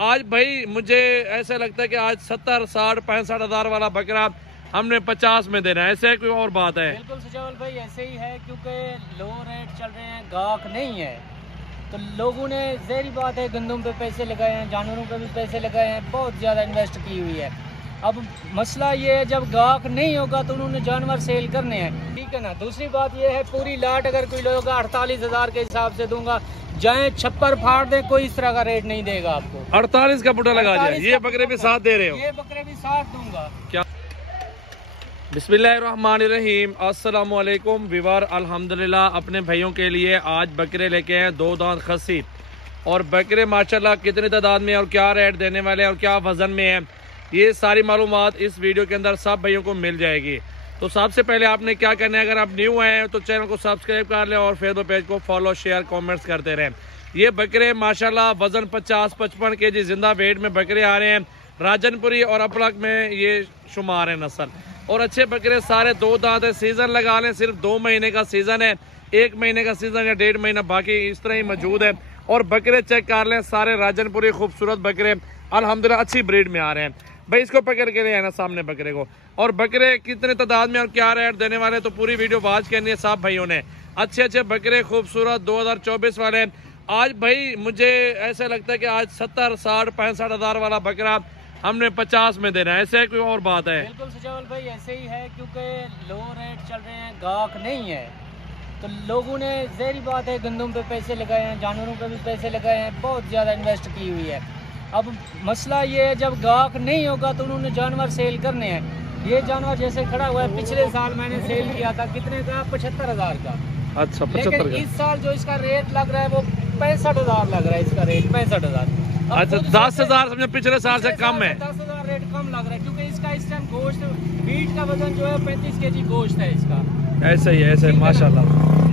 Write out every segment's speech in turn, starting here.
आज भाई मुझे ऐसा लगता है कि आज 70, 60, 65 हज़ार वाला बकरा हमने 50 में देना है, ऐसे कोई और बात है? बिल्कुल सजावल भाई ऐसे ही है, क्योंकि लो रेट चल रहे हैं, गाहक नहीं है, तो लोगों ने ज़ाहिर बात है गंदम पे पैसे लगाए हैं, जानवरों पे भी पैसे लगाए हैं, बहुत ज़्यादा इन्वेस्ट की हुई है। अब मसला ये है जब गाहक नहीं होगा तो उन्होंने जानवर सेल करने हैं, ठीक है ना। दूसरी बात ये है पूरी लाट अगर कोई लोगा 48,000 के हिसाब से दूंगा, जाए छप्पर फाड़ दे, कोई इस तरह का रेट नहीं देगा आपको। 48 का पुटा लगा दिया। ये बकरे भी साथ दे रहे हो? ये बकरे भी साथ दूंगा। क्या? बिस्मिल्लाहिर्रहमानिर्रहीम, अस्सलाम वालेकुम विवर। अल्हम्दुलिल्लाह अपने भाइयों के लिए आज बकरे लेके हैं 2 दांत खस्सी, और बकरे माशाल्लाह कितनी तादाद में और क्या रेट देने वाले हैं और क्या वजन में है, ये सारी मालूमात इस वीडियो के अंदर सब भाइयों को मिल जाएगी। तो सबसे पहले आपने क्या करना है, अगर आप न्यू हैं तो चैनल को सब्सक्राइब कर लें और फेसबुक पेज को फॉलो, शेयर, कमेंट्स करते रहें। ये बकरे माशाल्लाह वजन 50-55 kg जिंदा वेट में बकरे आ रहे हैं। राजनपुरी और अपलक में ये शुमार है नस्ल, और अच्छे बकरे सारे 2 दांत है। सीजन लगा लें, सिर्फ 2 महीने का सीजन है, 1 महीने का सीजन या 1.5 महीना बाकी इस तरह ही मौजूद है। और बकरे चेक कर लें, सारे राजनपुरी खूबसूरत बकरे अल्हम्दुलिल्लाह अच्छी ब्रीड में आ रहे हैं। भाई इसको पकड़ के ले आना सामने बकरे को, और बकरे कितने तादाद में और क्या रेट देने वाले, तो पूरी वीडियो वॉच करनी है सब भाइयों ने। अच्छे अच्छे बकरे खूबसूरत 2024 वाले आज भाई मुझे ऐसा लगता है कि आज 70, 60, 65 हज़ार वाला बकरा हमने 50 में देना है, ऐसे कोई और बात है? बिल्कुल सजावल भाई ऐसे ही है, क्योंकि लो रेट चल रहे हैं, गाहक नहीं है, तो लोगों ने ज़ाहिर बात है गंदम पे पैसे लगाए हैं, जानवरों पे भी पैसे लगाए हैं, बहुत ज़्यादा इन्वेस्ट की हुई है। अब मसला ये है जब गाहक नहीं होगा तो उन्होंने जानवर सेल करने हैं। ये जानवर जैसे खड़ा हुआ है, पिछले साल मैंने सेल किया था, कितने का? 75,000 का। अच्छा, 75 का। इस साल जो इसका रेट लग रहा है वो 65,000 लग रहा है, इसका रेट 65,000। अच्छा, 10,000 समझे पिछले साल से कम है। 10,000 रेट कम लग रहा है, क्योंकि इसका इस टाइम गोश्त, मीट का वजन जो है 35 kg गोश्त है इसका। ऐसा ही है, ऐसे माशाल्लाह।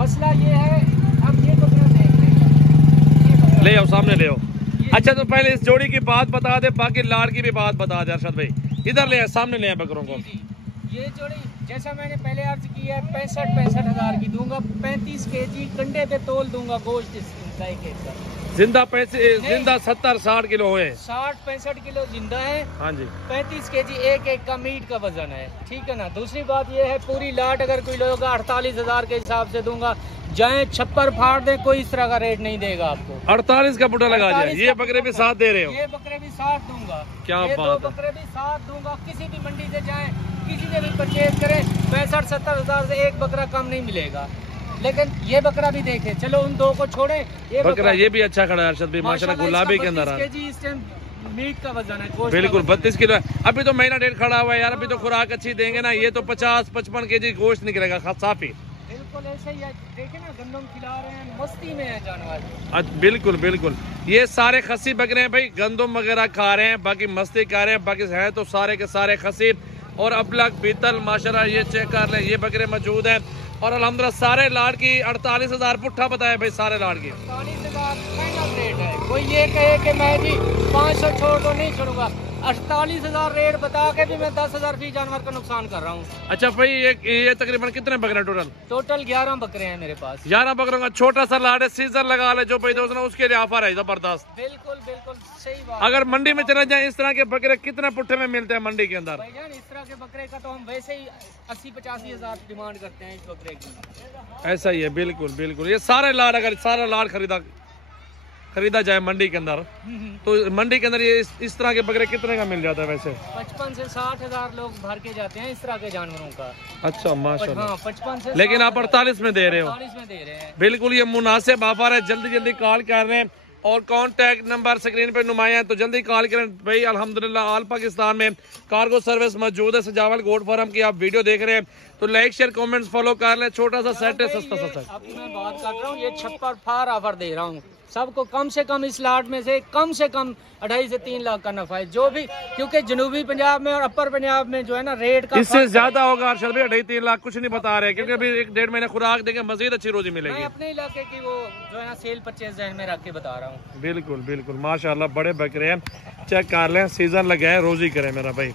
मसला ये है, अब ये बकरा देख लें, ले आओ, सामने ले आओ। अच्छा, तो पहले इस जोड़ी की बात बता दे, बाकी लाड़ की भी बात बता दे अरशद भाई। इधर ले, सामने ले बकरों को। ये जोड़ी जैसा मैंने पहले अर्ज किया है 65 हज़ार की दूंगा, 35 kg कंडे पे तोल दूंगा गोश्त इसका, जिंदा 70, 60 किलो है, 60-65 किलो जिंदा है। हाँ जी। 35 kg एक का मीट का वजन है, ठीक है ना। दूसरी बात ये है पूरी लाट अगर कोई लोगा 48,000 के हिसाब से दूंगा, जाए छप्पर फाड़ दे, कोई इस तरह का रेट नहीं देगा आपको। 48 का पुटा लगा दिया। ये बकरे भी साथ दे रहे हो? ये बकरे भी साथ दूंगा। क्या ये बात 2 बकरे भी साथ दूंगा। किसी भी मंडी से जाए, किसी से भी परचेज करें, 65-70 हज़ार से एक बकरा कम नहीं मिलेगा। लेकिन ये बकरा भी देखे, चलो उन 2 को छोड़े, ये बकरा ये भी अच्छा खड़ा है अरशद भाई माशाल्लाह, गुलाबी के अंदर इस टाइम मीट का वजन है, बिल्कुल 32 किलो है। अभी तो महीना 1.5 खड़ा हुआ है यार, अभी तो खुराक अच्छी देंगे ना, ये तो 50-55 kg गोश्त निकलेगा साफी। बिल्कुल ऐसे ही है, देखे ना गंदम खिला रहे हैं, मस्ती में है जानवर। बिल्कुल बिल्कुल, ये सारे खस्सी बकरे हैं भाई, गंदम वगैरह खा रहे हैं, बाकी मस्ती कर रहे हैं, बाकी है तो सारे के सारे खस्सी और अपलक पीतल माशाल्लाह। ये चेक कर ले, ये बकरे मौजूद हैं, और अल्हम्दुलिल्लाह सारे लाड़ की 48,000 पुट्ठा बताया भाई, सारे लाड़ की 48,000 फाइनल रेट है। कोई ये कहे कि मैं जी 500 छोड़ दो, नहीं छोड़ूंगा। 48,000 रेट बता के भी मैं 10,000 फी जानवर का नुकसान कर रहा हूँ। अच्छा भाई, ये तकरीबन कितने बकरे टोटल 11 बकरे हैं मेरे पास। 11 बकरों का छोटा सा लाड़ है, सीजर लगा ले जो भाई दोस्त ना, उसके लिए ऑफर है जबरदस्त। बिल्कुल बिल्कुल सही बात। अगर मंडी में चले जाए, इस तरह के बकरे कितने पुट्ठे में मिलते हैं मंडी के अंदर? भाईजान इस तरह के बकरे का तो हम वैसे ही 80-85 हज़ार डिमांड करते हैं इस बकरे की। ऐसा ही है, बिल्कुल बिल्कुल। ये सारे लाड़, अगर सारा लाड़ खरीदा जाए मंडी के अंदर, तो मंडी के अंदर ये इस तरह के बकरे कितने का मिल जाता है वैसे? 55 से 60 हज़ार लोग भर के जाते हैं इस तरह के जानवरों का। अच्छा माशाल्लाह। हाँ, 55 से लेकिन आप 48 में दे रहे हो? 48 में दे रहे हैं। बिल्कुल, ये मुनासिब ऑफर है, जल्दी जल्दी कॉल कर रहे हैं, और कॉन्टैक्ट नंबर स्क्रीन पे नुमाया है, तो जल्दी कॉल करें भाई। अल्हम्दुलिल्लाह ऑल पाकिस्तान में कार्गो सर्विस मौजूद है। सजावल गोट फार्म की आप वीडियो देख रहे हैं तो लाइक, शेयर, कमेंट्स फॉलो कर लें। छोटा सा सेट है, सस्ता सा सेट। अब मैं बात कर रहा हूँ, ये छप्पर फार ऑफर दे रहा हूँ सबको, कम से कम इस लाट में से कम 2.5 से 3 लाख का नफा है जो भी, क्योंकि जनूबी पंजाब में और अपर पंजाब में जो है ना रेट का इससे ज्यादा होगा अरशद भाई, 2.5-3 लाख कुछ नहीं बता रहे, क्योंकि अभी 1-1.5 महीने खुराक देंगे, मजीद अच्छी रोजी मिलेगी। मैं अपने इलाके की वो जो है ना सेल परचेज ध्यान में रख के बता रहा हूँ। बिल्कुल बिल्कुल माशाल्लाह, बड़े बकरे हैं, चेक कर लें, सीजन लगा है, रोजी करें मेरा भाई।